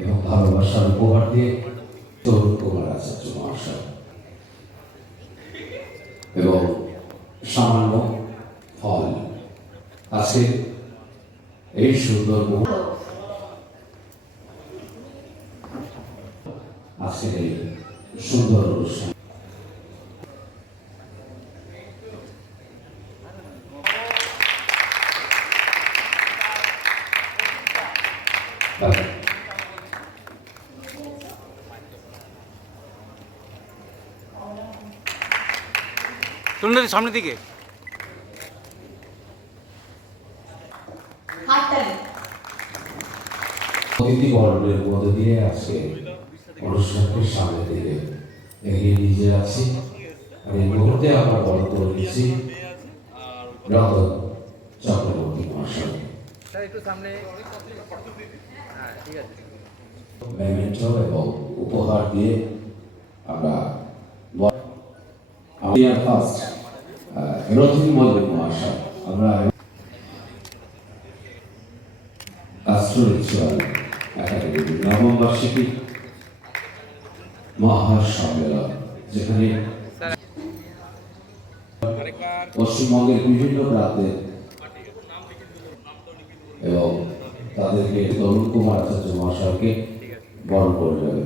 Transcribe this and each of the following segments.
এবং ভালোবাসার উপহার দিয়ে তরুণ কুমার আচার্য মহাশয় এবং সামান্য ফল আছে এই সুন্দর আজকের এই সুন্দর অনুষ্ঠান। সামনের দিকে অতিথি বরণের মধ্য দিয়ে আজকে অনুষ্ঠানকে সামনের দিকে এগিয়ে নিয়ে যাচ্ছি। আর এই মুহূর্তে আমরা বরণ করে দিচ্ছি রতন চক্রবর্তী মহাশয় মেমেন্টো এবং উপহার দিয়ে আমরা ফার্স্ট রথিন মল্লিক মহাশয় আমরা রিচুয়াল একাডেমির নবম বার্ষিকী মহাসম্মেলন, যেখানে পশ্চিমবঙ্গের বিভিন্ন প্রান্তে এবং তাদেরকে তরুণ কুমার আচার্য মহাশয়কে বরণ করে যাবে।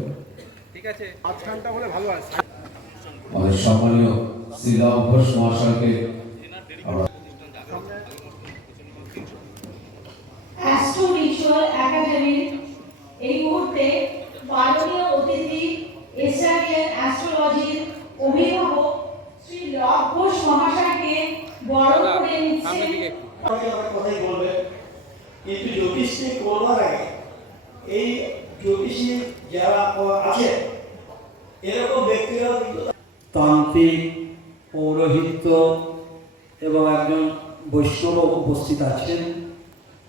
আমাদের সম্মানীয় শ্রীরাম ঘোষ মহাশয়কে অ্যাস্ট্রো রিচুয়াল একাডেমির এই মুহূর্তে মাননীয় অতিথি এশিয়ান অ্যাস্ট্রোলজির অভিভাবক শ্রী লব ঘোষ মহাশয়কে বরণ করে নিচ্ছেন। কথাই বলবে, কিন্তু জ্যোতিষী করবার আগে এই জ্যোতিষী যারা আছে এরকম ব্যক্তিরা তান্ত্রিক, পৌরোহিত্য এবং একজন বৈষ্ণব উপস্থিত আছেন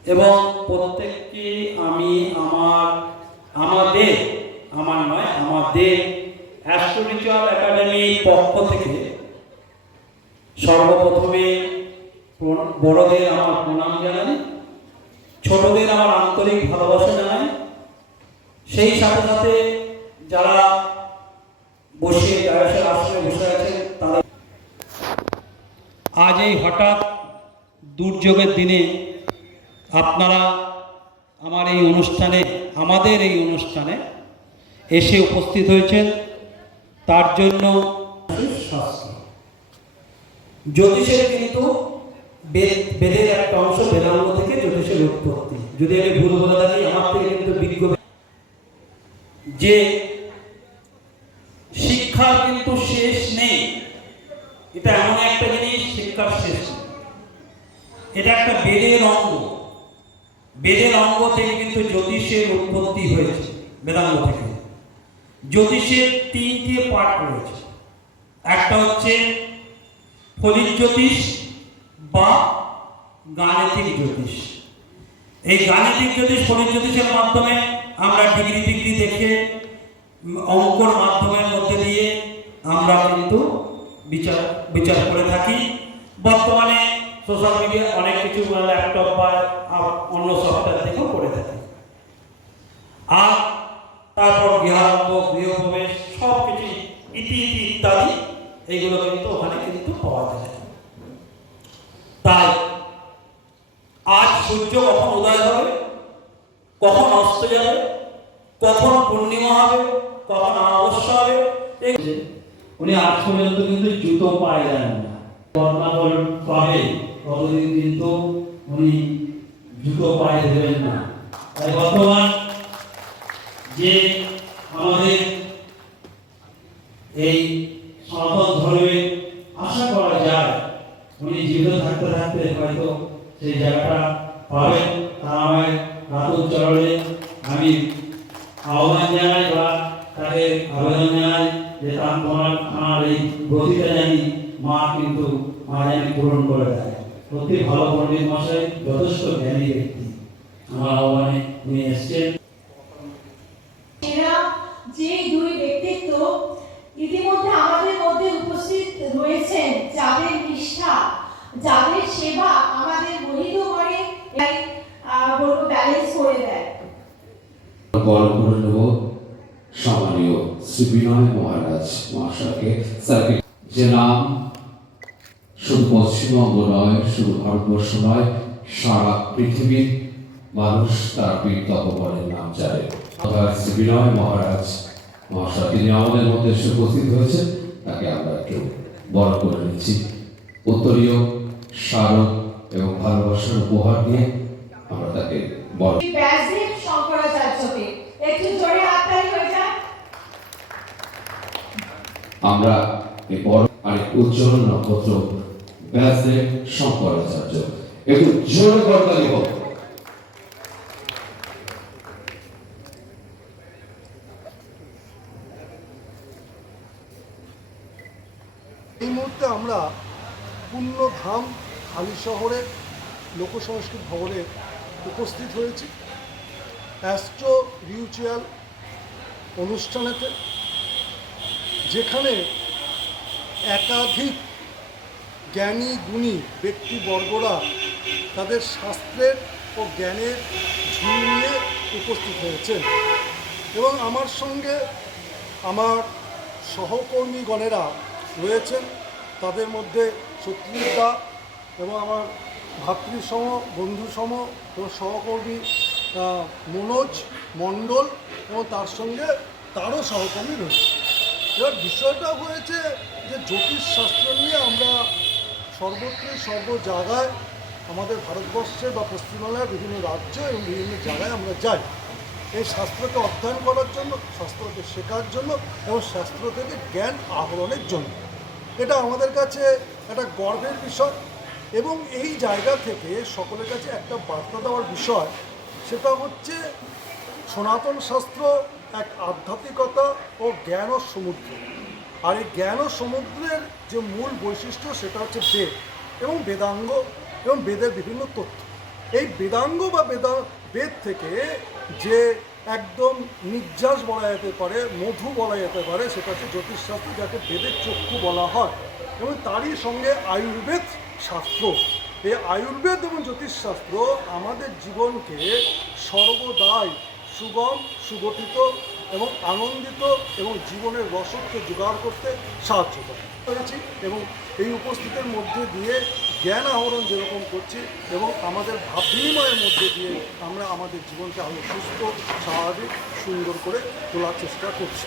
এবং প্রত্যেকটি আমি আমাদের অ্যাস্ট্রো রিচুয়াল একাডেমির পক্ষ থেকে সর্বপ্রথমে বড়দের আমার প্রণাম জানাই, ছোটদের আমার আন্তরিক ভালোবাসা জানাই। সেই সাথে সাথে যারা বসে ডায়াসের আসনে বসে আছেন তারা আজ এই হঠাৎ দুর্যোগের দিনে আপনারা আমাদের এই অনুষ্ঠানে এসে উপস্থিত হয়েছেন, তার জন্য জ্যোতিষের কিন্তু বেদের একটা অংশ, বেদাঙ্গ থেকে জ্যোতিষের উৎপত্তি। যদি আমি ভুল বলে থাকি আমার থেকে কিন্তু বিজ্ঞ যে শিক্ষার কিন্তু শেষ নেই, এটা এমন একটা জিনিস, শিক্ষার শেষ নেই। এটা একটা বেদের অঙ্গ থেকে কিন্তু জ্যোতিষের উৎপত্তি হয়েছে। বেদাঙ্গ থেকে জ্যোতিষের তিনটি পার্ট রয়েছে। একটা হচ্ছে ফলিত জ্যোতিষ বা গাণিতিক জ্যোতিষ। এই গাণিতিক জ্যোতিষ, ফলিত জ্যোতিষের মাধ্যমে আমরা ডিগ্রি দেখে অঙ্কর মাধ্যমের মধ্যে দিয়ে আমরা কিন্তু বিচার করে থাকি। বর্তমানে সোশ্যাল মিডিয়া অনেক কিছু ল্যাপটপ বা অন্য সফটওয়্যার থেকেও করে থাকি। আর তারপর গৃহারম্ভ, গৃহপ্রবেশ সব কিছু ইত্যাদি এইগুলো কিন্তু ওখানে কিন্তু পাওয়া যায়। তাই আজ সূর্য কখন উদয় হবে, কখন অস্ত যাবে, কখন পূর্ণিমা হবে, কখন অমাবস্যা হবে, উনি আজ পর্যন্ত কিন্তু জুতো পায়ে দেন না। কর্ণাবল পাবে ততদিন কিন্তু উনি জুতো পায়ে দেবেন না। তাই বর্তমান যে আমাদের এই সনাতন ধর্মে আশা করা যায় উনি জীবিত থাকতে থাকতে হয়তো সেই জায়গাটা পাবেন। তারা আমায় রাতুল চরণে আমি আহ্বান জানাই বা তাকে আবেদন জানাই যে আমার এই গতিটা জানি মা কিন্তু জানি পূরণ করে দেয়। প্রতি ভালো পণ্ডিত মশাই, যথেষ্ট জ্ঞানী ব্যক্তি, আমার আহ্বানে উনি এসছেন। যে দুই ব্যক্তিত্ব ইতিমধ্যে আমাদের মধ্যে উপস্থিত রয়েছেন, যাদের নিষ্ঠা, যাদের সেবা আমাদের মোহিত করে, ব্যালেন্স করে দেয়। বরণ করে নেব সম্মানীয় শ্রী বিনয় মহারাজ মহাশয়কে। স্যারকে যে নাম শুধু পশ্চিমবঙ্গ নয়, শুধু ভারতবর্ষ নয়, সারা পৃথিবীর মানুষ তার বীর তপবনের নাম জানে। শ্রী বিনয় মহারাজ মহাশয় তিনি আমাদের মধ্যে এসে উপস্থিত হয়েছেন, তাকে আমরা একটু বরণ করে নিচ্ছি। উত্তরীয় স্মারক এবং ভালোবাসার উপহার দিয়ে আমরা তাকে বরণ। ব্যাসদেব শঙ্করাচার্যকে একটু জোরে হাততালি হয়ে যায়। আমরা এই বড় আরেক উজ্জ্বল নক্ষত্র ব্যাসদেব শঙ্করাচার্য একটু জোরে করতালি হোক। এই মুহূর্তে আমরা পুণ্যধাম হালি শহরের লোকসংস্কৃত ভবনে উপস্থিত হয়েছি অ্যাস্ট্রো রিচুয়াল অনুষ্ঠানেতে, যেখানে একাধিক জ্ঞানী গুণী ব্যক্তিবর্গরা তাদের শাস্ত্রের ও জ্ঞানের ঝুলি নিয়ে উপস্থিত হয়েছেন এবং আমার সঙ্গে আমার সহকর্মীগণেরা রয়েছেন। তাদের মধ্যে সত্যজিৎ দা এবং আমার ভাতৃসম বন্ধুসম এবং সহকর্মী মনোজ মণ্ডল এবং তার সঙ্গে তারও সহকর্মী রয়েছে। এবার বিষয়টা হয়েছে যে জ্যোতিষশাস্ত্র নিয়ে আমরা সর্বত্রই সর্ব জায়গায় আমাদের ভারতবর্ষে বা পশ্চিমবাংলার বিভিন্ন রাজ্য এবং বিভিন্ন জায়গায় আমরা যাই এই শাস্ত্রকে অধ্যয়ন করার জন্য, শাস্ত্রকে শেখার জন্য এবং শাস্ত্র থেকে জ্ঞান আহরণের জন্য। এটা আমাদের কাছে একটা গর্বের বিষয় এবং এই জায়গা থেকে সকলের কাছে একটা বার্তা দেওয়ার বিষয়, সেটা হচ্ছে সনাতন শাস্ত্র এক আধ্যাত্মিকতা ও জ্ঞান ও সমুদ্র। আর এই জ্ঞান ও সমুদ্রের যে মূল বৈশিষ্ট্য সেটা হচ্ছে বেদ এবং বেদাঙ্গ এবং বেদের বিভিন্ন তথ্য। এই বেদাঙ্গ বা বেদ থেকে যে একদম নির্যাস বলা যেতে পারে, মধু বলা যেতে পারে, সেটা হচ্ছে জ্যোতিষশাস্ত্র, যাকে বেদের চক্ষু বলা হয়। এবং তারই সঙ্গে আয়ুর্বেদ শাস্ত্র। এই আয়ুর্বেদ এবং জ্যোতিষশাস্ত্র আমাদের জীবনকে সর্বদাই সুগম, সুগঠিত এবং আনন্দিত এবং জীবনের রসদকে জোগাড় করতে সাহায্য করেছি এবং এই উপস্থিতির মধ্যে দিয়ে জ্ঞান আহরণ যেরকম করছি এবং আমাদের ভাব বিনিময়ের মধ্যে দিয়ে আমরা আমাদের জীবনকে আরও সুস্থ, স্বাভাবিক, সুন্দর করে তোলার চেষ্টা করছি।